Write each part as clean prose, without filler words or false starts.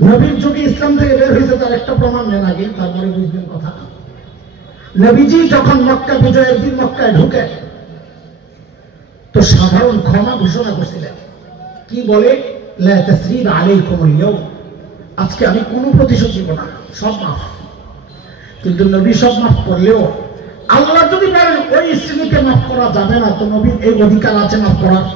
নবীর যুগে ইসলাম থেকে বের হয়েছে তার একটা প্রমাণ নেন আগে, তারপরে বুঝবেন কথা। নবীজি যখন মক্কা বিজয়ের দিন মক্কায় ঢুকে তো সাধারণ ক্ষমা ঘোষণা করছিলেন, কি বলে, লা তাসরিব আলাইকুমুল ইয়াউম, আজকে আমি কোনো প্রতিশোধ দিব না, সব মাফ। কিন্তু নবী সব মাফ করলেও আল্লাহ যদি বলেন ওই শ্রেণীকে মাফ করা যাবে না, তো নবীর এই অধিকার আছে মাফ করার?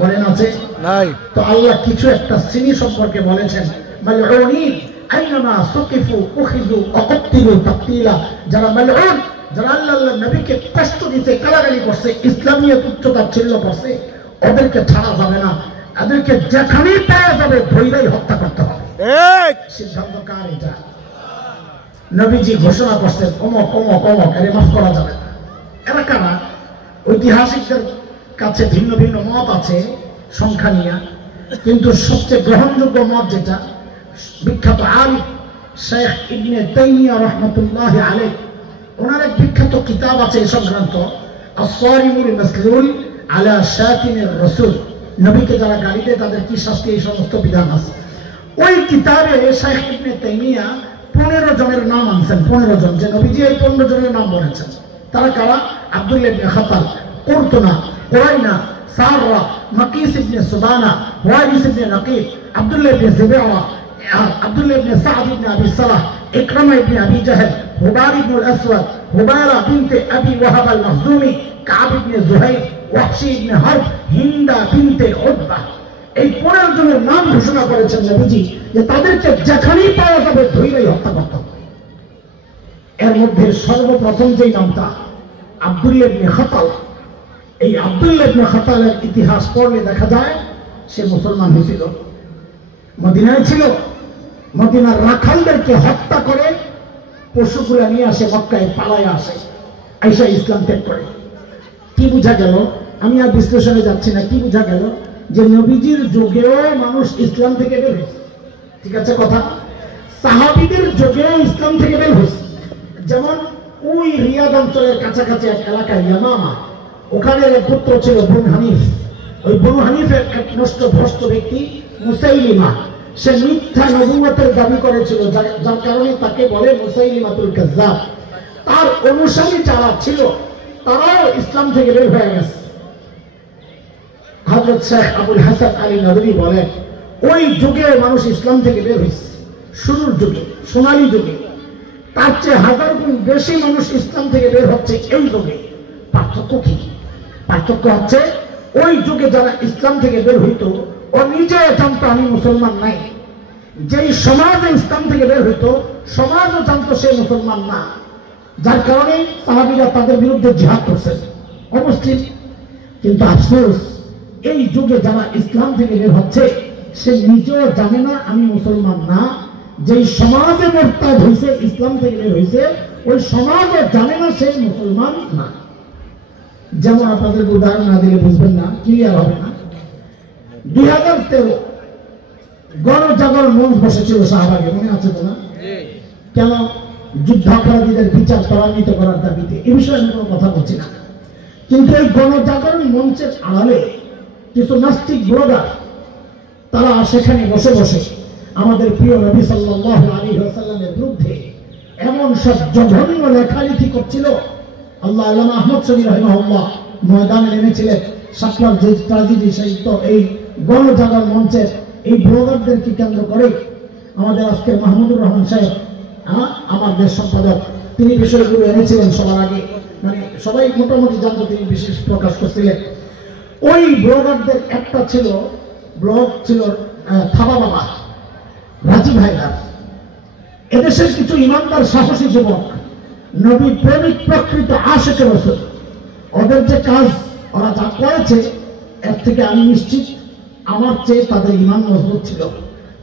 বলেন আছে? নাই। তো আল্লাহ কিছু একটা শ্রেণী সম্পর্কে বলেছেন, মালউনিন আইনামা সুকিফু উখিযু ওয়াকতিলু তাকতিলা, যারা মালউন, যারা আল্লাহর নবীকে কষ্ট দিতে গালাগালি করছে, ইসলামিয়ত উচ্চতাচ্ছিল্য করছে, ওদেরকে ছাড়া যাবে না, এদেরকে যেখানেই পাওয়া যাবে ধৈর্যই হত্যা করতে হবে। সিদ্ধান্ত কার এটা? নবীজি ঘোষণা করছেন অমক অমক অমক, এর মাফ করা যাবে না। এরা কারা? ঐতিহাসিকদের কাছে ভিন্ন ভিন্ন মত আছে সংখ্যা নিয়ে, কিন্তু সবচেয়ে গ্রহণযোগ্য মত যেটা, বিখ্যাত আলিম শেখ ইবনে তাইমিয়া রাহমাতুল্লাহি আলাইহি, ওনার এক বিখ্যাত কিতাব আছে এই সংক্রান্ত, আস-সারিমুল মাসলুল আলা শাতিমির রাসূল, নবীকে যারা গালি দেয় তাদের কি শাস্তি, এই সমস্ত বিধান আছে। ওই কিতাবে শেখ ইবনে তাইমিয়া 15 জনের নাম আনছেন, 15 জন, যে নবীজি এই 15 জনের নাম বলেছেন। তারা কারা? আব্দুল্লাহ ইবনে খাতাল, কুরতুনা, কুরাইনা, সাররা, মাকিস ইবনে সুবানা, ওয়ারিস ইবনে নাকিব, আব্দুল্লাহ ইবনে জুবাইরা, আব্দুল্লাহ ইবনে সাদ ইবনে আবি সালাহ, ইকরামা ইবনে আবি জাহল, হুবার ইবনে আল-আসওয়াদ, হুবায়রা বিনতে আবি ওয়াহাব আল-মাখজুমি, কাব ইবনে জুহাইর, ওয়াহশি ইবনে হারব, হিন্দা বিনতে উতবা। এই 15 জনের নাম ঘোষণা করেছেন নবীজি যে তাদেরকে যেখানেই পাওয়া যাবে ধৈর্যই হত্যা করতে হবে। এর মধ্যে সর্বপ্রথম যেই নামটা, আব্দুল্লাহ ইবনে খাতাল, এই আব্দুল্লাহ ইবনে খাতালের ইতিহাস পড়লে দেখা যায় সে মুসলমান হয়েছিল, মদিনায় ছিল, মদিনার রাখালদেরকে হত্যা করে পশুগুলা নিয়ে আসে মক্কায়, পালায় আসে, আইসা ইসলাম ত্যাগ করে। কি বোঝা গেল? আমি আর বিশ্লেষণে যাচ্ছি না। কি বোঝা গেল? যে নবীজির যুগেও মানুষ ইসলাম থেকে বের হয়েছে, ঠিক আছে কথা। সাহাবীদের যুগেও ইসলাম থেকে বের হয়েছে। যেমন ওই রিয়াদ অঞ্চলের কাছাকাছি এক এলাকায় ইয়ামামা, ওখানে এক পুত্র ছিল বনু হানিফ। ওই বনু হানিফের এক নষ্ট ভ্রষ্ট ব্যক্তি মুসাইলিমা, সে মিথ্যা নবুয়তের দাবি করেছিল, যার কারণে তাকে বলে মুসাইলিমাতুল কাজ্জাব। তার অনুসারী যারা ছিল তারাও ইসলাম থেকে বের হয়ে গেছে। হযরত শেখ আবুল হাসান আলী নদভী বলেন, ওই যুগে মানুষ ইসলাম থেকে বের হয়েছে, শুরুর যুগে, সোনালী যুগে। তার চেয়ে 1000 গুণ বেশি মানুষ ইসলাম থেকে বের হচ্ছে এই যুগে। পার্থক্য কি? পার্থক্য হচ্ছে ওই যুগে যারা ইসলাম থেকে বের হইতো ও নিজে জানতো আমি মুসলমান নাই, যেই সমাজে ইসলাম থেকে বের হইতো সমাজও জানতো সে মুসলমান না, যার কারণে সাহাবীরা তাদের বিরুদ্ধে জিহাদ করছেন, অমুসলিম। কিন্তু আফসোস, এই যুগে যারা ইসলাম থেকে বের হচ্ছে সে নিজেও জানে না আমি মুসলমান না, যেই সমাজে মোরতাদ হয়েছে, ইসলাম থেকে বের হয়েছে, ওই সমাজও জানে না সে মুসলমান না। যেমন আপনাদের উদাহরণ না দিলে বুঝবেন না, ক্লিয়ার হবে না। 2013 গণজাগরণ মঞ্চ বসেছিল শাহবাগে, মনে আছে তো না? কেন? যুদ্ধাপরাধীদের বিচার ত্বরান্বিত করার দাবিতে। এই বিষয়ে আমি কোনো কথা বলছি না, কিন্তু এই গণজাগরণ মঞ্চের আড়ালে কিছু নাস্তিক ব্লগার তারা সেখানে বসে বসে আমাদের প্রিয় নবী সাল্লাল্লাহু আলাইহি ওয়াসাল্লামের বিরুদ্ধে এমন সব জঘন্য লেখালেখি করছিল। আল্লাহ আল্লামা আহমদ শরীফ রাহিমাহুল্লাহ ময়দানে নেমেছিলেন, শাপলার যে ট্র্যাজেডি, সেই তো এই গণজাগরণ মঞ্চের এই ব্লগারদেরকে কেন্দ্র করে আমাদের আজকের মাহমুদুর রহমান সাহেব, আমার দেশ সম্পাদক, তিনি বিষয়গুলো এনেছিলেন সবার আগে, মানে সবাই মোটামুটি জানতো, তিনি বিশেষ প্রকাশ করছিলেন। ওই ব্লগারদের একটা ছিল, ব্লগ ছিল থাবা বাবা, রাজীব হায়দার। এদেশের কিছু ইমানদার সাহসী যুবক, নবী প্রেমিক, প্রকৃত আশিক রাসূল, ওদের যে কাজ ওরা যা করেছে এর থেকে আমি নিশ্চিত আমার চেয়ে তাদের ঈমান মজবুত ছিল,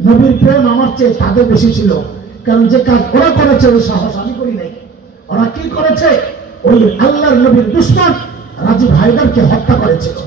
নবীর প্রেম আমার চেয়ে তাদের বেশি ছিল। কারণ যে কাজ ওরা করেছে ওই সাহস আমি করি নাই। ওরা কি করেছে? ওই আল্লাহর নবীর দুশমন রাজীব হায়দারকে হত্যা করেছিল।